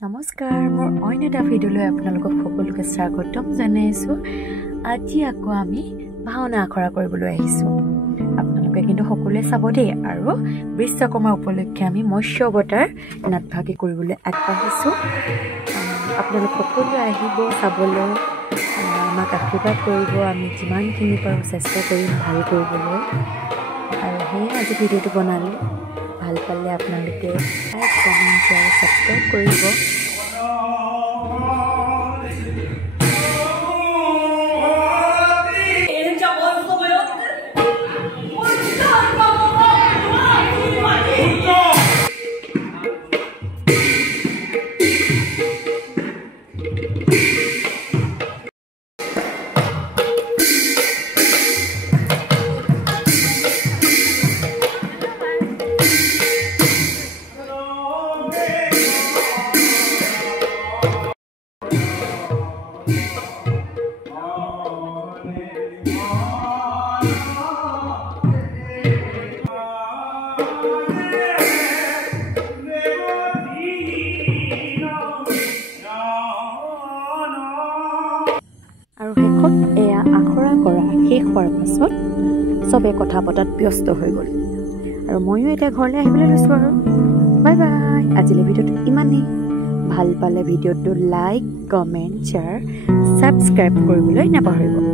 নমস্কাৰ মোৰ অন্য এটা ভিডিঅ'লৈ আপোনালোকক সকলোকে স্বাগতম জনাইছোঁ। আজি আকৌ আমি ভাওনা আখৰা কৰিবলৈ আহিছোঁ। আপোনালোকে কিন্তু সকলোৱে চাব দেই। আৰু বিশ্বকৰ্মা উপলক্ষে আমি মৎস্য অৱতাৰ নাটভাগী কৰিবলৈ আগবাঢ়িছোঁ। আপোনালোক সকলোৱে আহিব চাবলৈ, আমাক আশীৰ্বাদ কৰিব। আমি যিমানখিনি পাৰোঁ চেষ্টা কৰিম ভাল কৰিবলৈ। আৰু সেয়ে আজি ভিডিঅ'টো বনালোঁ। ভাল পালে আপোনালোকে লাইক কমেণ্ট শ্বেয়াৰ ছাবস্ক্ৰাইব কৰিব। আৰু শেষত এয়া আখৰা কৰা শেষ হোৱাৰ পাছত চবে কথা পতাত ব্যস্ত হৈ গ'ল। আৰু ময়ো এতিয়া ঘৰলৈ আহিবলৈ লৈছোঁ। আৰু বাই বাই। আজিলৈ ভিডিঅ'টো ইমানেই। ভাল পালে ভিডিঅ'টো লাইক কমেণ্ট শ্বেয়াৰ ছাবস্ক্ৰাইব কৰিবলৈ নাপাহৰিব।